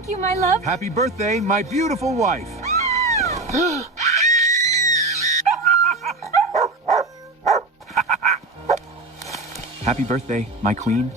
Thank you, my love. Happy birthday, my beautiful wife. Happy birthday, my queen.